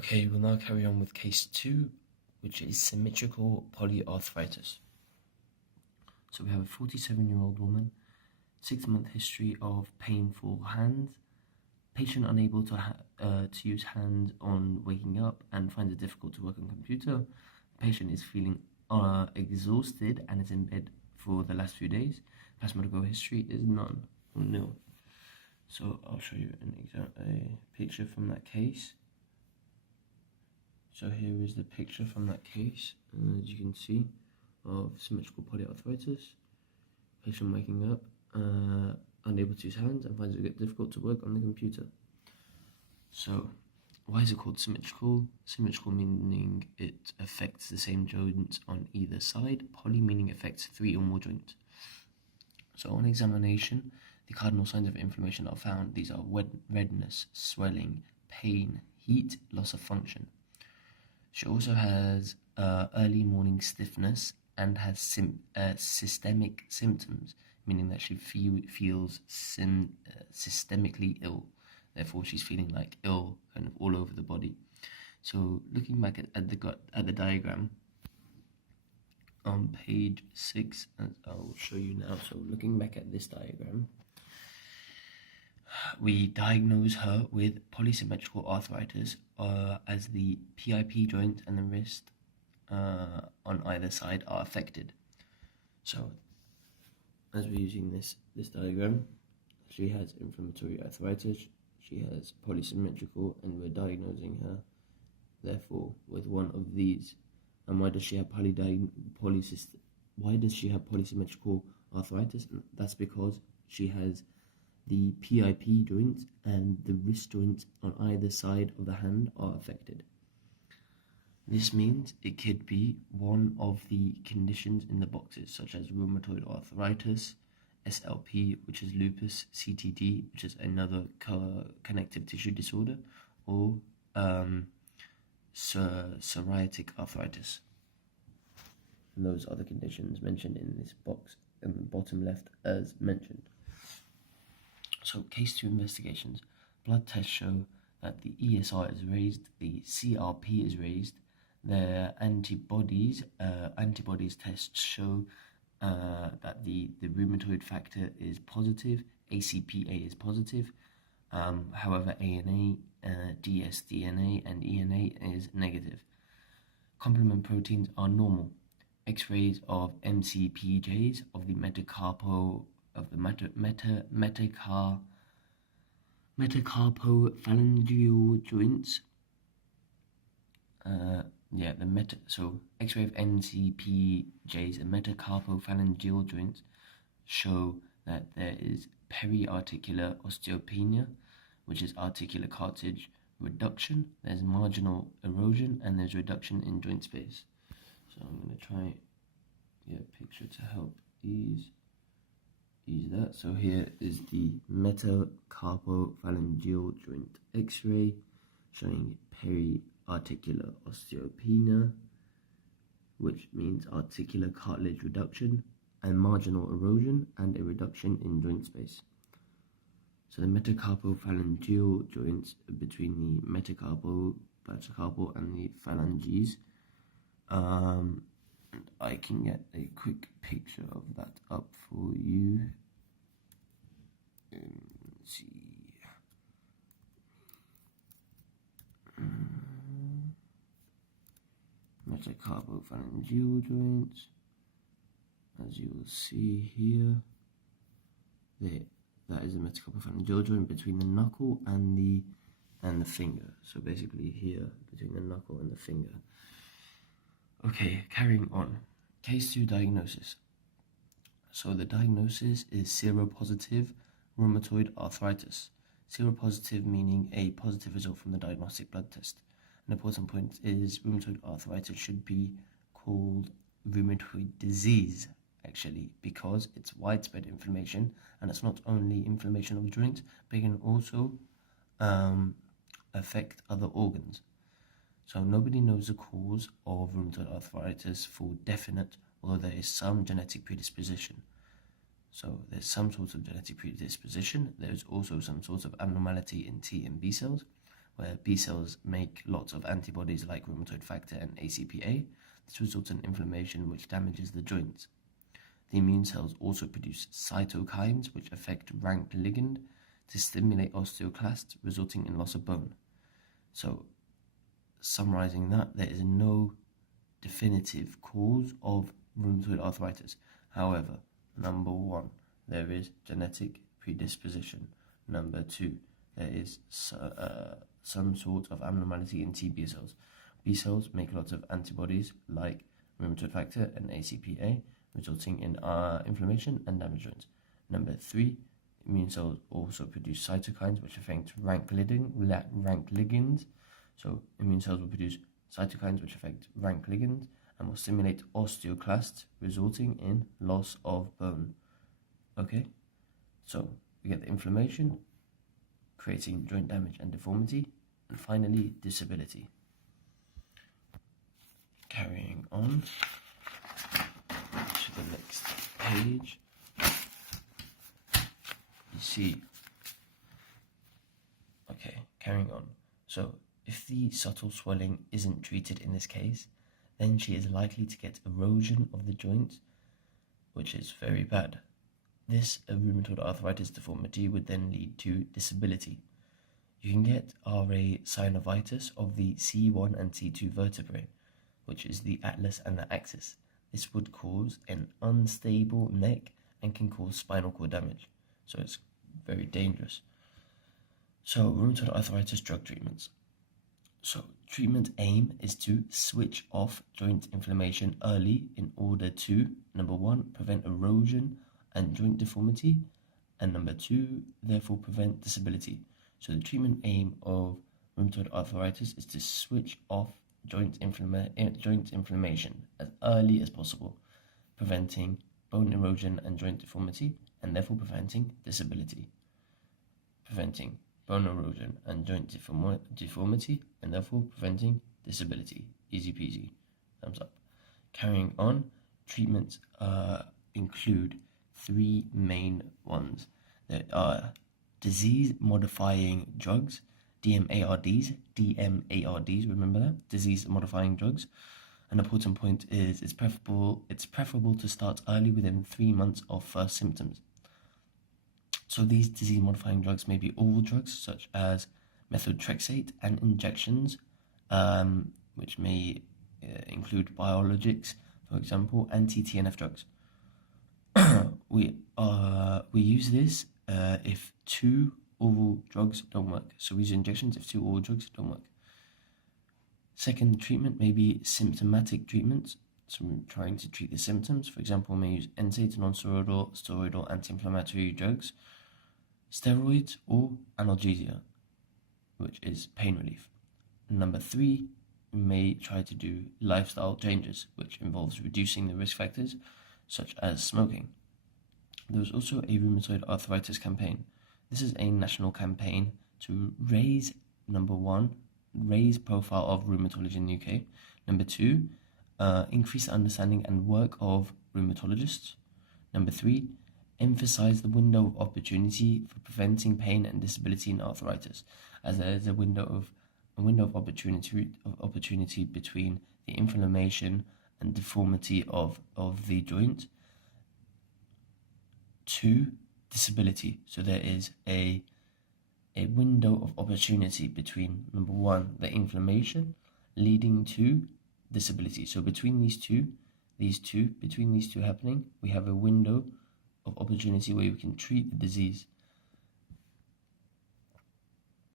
Okay, we'll now carry on with case 2, which is symmetrical polyarthritis. So we have a 47-year-old woman, 6-month history of painful hands, patient unable to use hands on waking up and finds it difficult to work on computer. Patient is feeling exhausted and is in bed for the last few days. Past medical history is none or nil. So I'll show you a picture from that case. So here is the picture from that case, as you can see, of symmetrical polyarthritis. Patient waking up, unable to use hands and finds it difficult to work on the computer. So, why is it called symmetrical? Symmetrical meaning it affects the same joints on either side. Poly meaning it affects 3 or more joints. So on examination, the cardinal signs of inflammation are found. These are redness, swelling, pain, heat, loss of function. She also has early morning stiffness and has systemic symptoms, meaning that she feels systemically ill. Therefore, she's feeling like ill kind of all over the body. So looking back at the diagram on page 6, as I'll show you now. So looking back at this diagram, we diagnose her with polysymmetrical arthritis as the PIP joint and the wrist on either side are affected. So as we're using this diagram, she has inflammatory arthritis, she has polysymmetrical, and we're diagnosing her therefore with one of these. And why does she have polysymmetrical arthritis? That's because she has the PIP joint and the wrist joint on either side of the hand are affected. This means it could be one of the conditions in the boxes, such as rheumatoid arthritis, SLP, which is lupus, CTD, which is another connective tissue disorder, or psoriatic arthritis. And those are the conditions mentioned in this box in the bottom left as mentioned. So case 2 investigations. Blood tests show that the ESR is raised, the CRP is raised, the antibodies tests show that the rheumatoid factor is positive, ACPA is positive, however ANA, dsDNA and ENA is negative. Complement proteins are normal. X-rays of MCPJs of the metacarpophalangeal joints. So X-ray of MCPJs and metacarpophalangeal joints show that there is periarticular osteopenia, which is articular cartilage reduction. There's marginal erosion and there's reduction in joint space. So I'm going to try get a picture to help ease that. So here is the metacarpophalangeal joint X-ray showing periarticular osteopenia, which means articular cartilage reduction, and marginal erosion and a reduction in joint space. So the metacarpophalangeal joints between the metacarpal and the phalanges. I can get a quick picture of that up for you. Let's see. Metacarpophalangeal joints, as you will see here. That is a metacarpophalangeal joint between the knuckle and the finger. So basically here between the knuckle and the finger. Okay, carrying on. Case 2 diagnosis. So the diagnosis is seropositive rheumatoid arthritis. Seropositive meaning a positive result from the diagnostic blood test. An important point is rheumatoid arthritis should be called rheumatoid disease, actually, because it's widespread inflammation, and it's not only inflammation of the joints, but it can also affect other organs. So nobody knows the cause of rheumatoid arthritis for definite, although there is some genetic predisposition. So there's some sort of genetic predisposition. There's also some sort of abnormality in T and B cells, where B cells make lots of antibodies like rheumatoid factor and ACPA. This results in inflammation which damages the joints. The immune cells also produce cytokines which affect rank ligand to stimulate osteoclasts, resulting in loss of bone. So, summarizing that, there is no definitive cause of rheumatoid arthritis. However, number 1, there is genetic predisposition. Number 2, there is some sort of abnormality in T B cells. B cells make lots of antibodies like rheumatoid factor and ACPA, resulting in inflammation and damaged joints. Number 3, immune cells also produce cytokines which affect rank ligands. So immune cells will produce cytokines which affect rank ligands and will stimulate osteoclasts, resulting in loss of bone. Okay, so we get the inflammation, creating joint damage and deformity, and finally disability. Carrying on to the next page, you see, okay, carrying on. So if the subtle swelling isn't treated in this case, then she is likely to get erosion of the joint, which is very bad. This rheumatoid arthritis deformity would then lead to disability. You can get RA synovitis of the C1 and C2 vertebrae, which is the atlas and the axis. This would cause an unstable neck and can cause spinal cord damage, so it's very dangerous. So rheumatoid arthritis drug treatments. So treatment aim is to switch off joint inflammation early in order to, number 1, prevent erosion and joint deformity, and number 2, therefore prevent disability. So the treatment aim of rheumatoid arthritis is to switch off joint inflammation as early as possible, preventing bone erosion and joint deformity, and therefore preventing disability. Preventing bone erosion and joint deformity, and therefore preventing disability. Easy peasy. Thumbs up. Carrying on, treatments include 3 main ones. There are disease-modifying drugs, DMARDs, remember that? Disease-modifying drugs. An important point is it's preferable to start early within 3 months of first symptoms. So these disease-modifying drugs may be oral drugs such as methotrexate and injections, which may include biologics, for example, anti-TNF drugs. We use this if 2 oral drugs don't work. So we use injections if 2 oral drugs don't work. Second treatment may be symptomatic treatments. So we're trying to treat the symptoms. For example, we may use NSAIDs, non-steroidal, steroidal anti-inflammatory drugs, steroids, or analgesia, which is pain relief. Number 3, we may try to do lifestyle changes, which involves reducing the risk factors, such as smoking. There's also a rheumatoid arthritis campaign. This is a national campaign to raise, number 1, raise profile of rheumatology in the UK. Number 2, increase the understanding and work of rheumatologists. Number 3, emphasize the window of opportunity for preventing pain and disability in arthritis, as there is a window of opportunity between the inflammation and deformity of the joint to disability. So there is a window of opportunity between, number 1, the inflammation leading to disability. So between these two happening, we have a window of opportunity where we can treat the disease